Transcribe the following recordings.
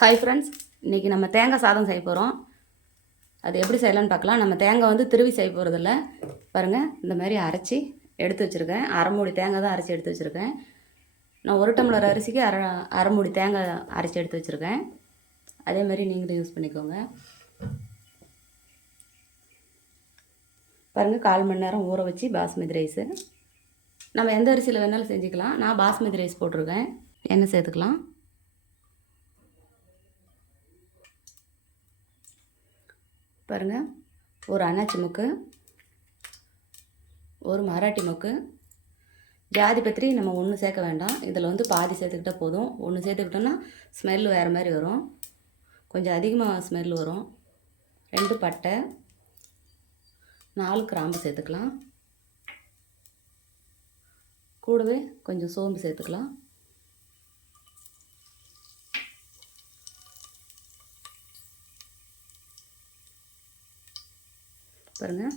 Hi friends, இன்றைக்கி நம்ம தேங்காய் சாதம் செய்ய போகிறோம். அது எப்படி செய்யலான்னு பார்க்கலாம். நம்ம தேங்காய் வந்து திருவி செய்ய போகிறதில்ல. பாருங்கள், இந்த மாதிரி அரைச்சி எடுத்து வச்சுருக்கேன். அரை மூடி தேங்காய் தான் அரைச்சி எடுத்து வச்சுருக்கேன். நான் 1 டம்ளர் அரிசிக்கு அரை மூடி தேங்காய் அரைச்சி எடுத்து வச்சுருக்கேன். அதே மாதிரி நீங்களும் யூஸ் பண்ணிக்கோங்க. பாருங்கள், 1/4 மணி நேரம் ஊற வச்சு பாஸ்மதி ரைஸு. நம்ம எந்த அரிசியில் வேணாலும் செஞ்சுக்கலாம். நான் பாஸ்மதி ரைஸ் போட்டிருக்கேன். எண்ணெய் சேர்த்துக்கலாம். பாருங்கள், ஒரு அன்னாச்சி மொக்கு, ஒரு மராட்டி மொக்கு, ஜாதி பத்திரி நம்ம ஒன்று சேர்க்க வேண்டாம். இதில் வந்து பாதி சேர்த்துக்கிட்டால் போதும். ஒன்று சேர்த்துக்கிட்டோன்னா ஸ்மெல் வேறு மாதிரி வரும், கொஞ்சம் அதிகமாக ஸ்மெல் வரும். 2 பட்டை, 4 கிராம்பு சேர்த்துக்கலாம். கூடவே கொஞ்சம் சோம்பு சேர்த்துக்கலாம். பாருங்கள்,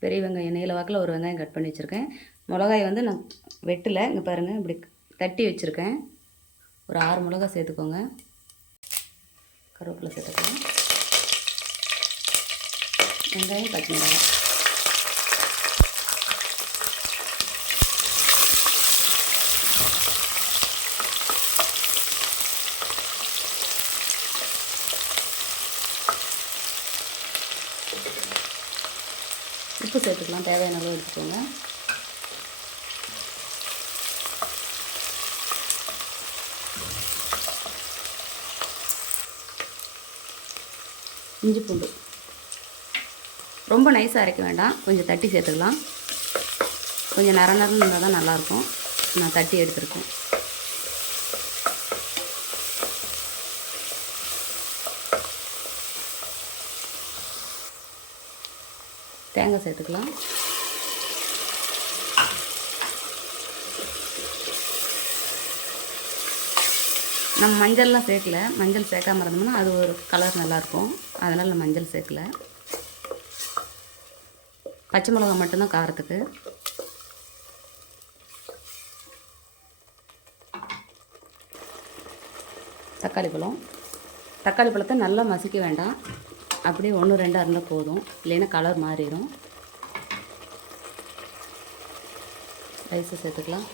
பெரிய வெங்காயம் நீல வாக்கில் ஒரு வெங்காயம் கட் பண்ணி வச்சுருக்கேன். மிளகாய் வந்து நான் வெட்டலை. இங்கே பாருங்கள், இப்படி தட்டி வச்சுருக்கேன். ஒரு 6 மிளகாய் சேர்த்துக்கோங்க. கருவேப்பிலை சேர்த்துக்கலாம். வெங்காயம், பச்சை மிளகாய். உப்பு சேர்த்துக்கலாம், தேவையான அளவு எடுத்துக்கோங்க. இஞ்சி பூண்டு ரொம்ப நைஸாக அரைக்க வேண்டாம், கொஞ்சம் தட்டி சேர்த்துக்கலாம். கொஞ்சம் நரன்னு இருந்தால் தான் நல்லாயிருக்கும். நான் தட்டி எடுத்துருக்கேன். தேங்காய் சேர்த்துக்கலாம். நம்ம மஞ்சள்லாம் சேர்க்கல. மஞ்சள் சேர்க்காம இருந்தோம்னா அது ஒரு கலர் நல்லாயிருக்கும். அதனால் நான் மஞ்சள் சேர்க்கல. பச்சை மிளகாய் மட்டும்தான் காரத்துக்கு. தக்காளி பழத்தை நல்லா மசிக்க வேண்டாம். அப்படியே 1 2 இருந்தால் போதும், இல்லைன்னா கலர் மாறிடும். ரைஸை சேர்த்துக்கலாம்.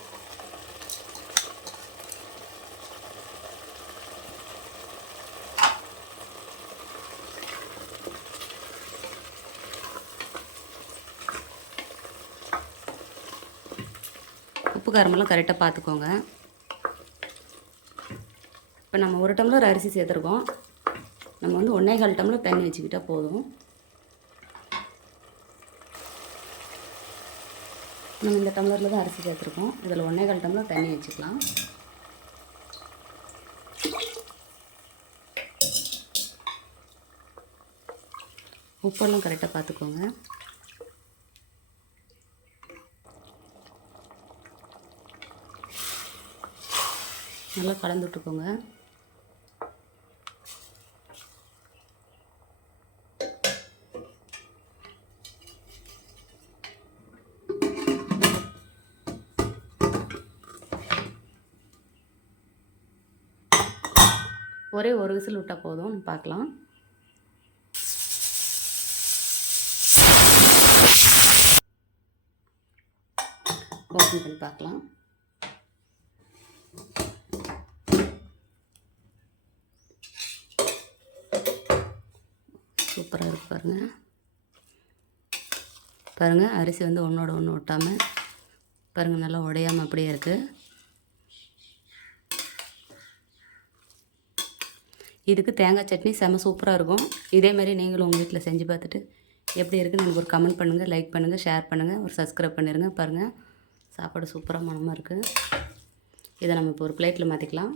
உப்பு காரமெல்லாம் கரெக்டாக பார்த்துக்கோங்க. இப்போ நம்ம 1 டம்ளர் அரிசி சேர்த்துருக்கோம். நம்ம வந்து 1/4 டம்ளர் தண்ணி வச்சுக்கிட்டால் போதும். நம்ம இந்த டம்ளரில் தான் அரிசி சேர்த்துருக்கோம். இதில் 1/4 டம்ளர் தண்ணி வச்சுக்கலாம். உப்பெல்லாம் கரெக்டாக பார்த்துக்கோங்க. நல்லா கலந்து விட்டுக்கோங்க. ஒரே ஒரு விசில் விட்டால் போதும். பார்க்கலாம். ஓப்பன் பண்ணி பார்க்கலாம். சூப்பராக இருக்குது பாருங்கள். பாருங்கள், அரிசி வந்து ஒன்றோட ஒன்று ஒட்டாமல் பாருங்கள், நல்லா உடையாமல் அப்படியே இருக்குது. இதுக்கு தேங்காய் சட்னி செம சூப்பராக இருக்கும். இதேமாதிரி நீங்களும் உங்கள் வீட்டில் செஞ்சு பார்த்துட்டு எப்படி இருக்குன்னு எனக்கு ஒரு கமெண்ட் பண்ணுங்கள், லைக் பண்ணுங்கள், ஷேர் பண்ணுங்கள், ஒரு சப்ஸ்கிரைப் பண்ணிடுங்க. பாருங்கள், சாப்பாடு சூப்பராக மணமாக இருக்குது. இதை நம்ம இப்போ ஒரு பிளேட்டில் மாற்றிக்கலாம்.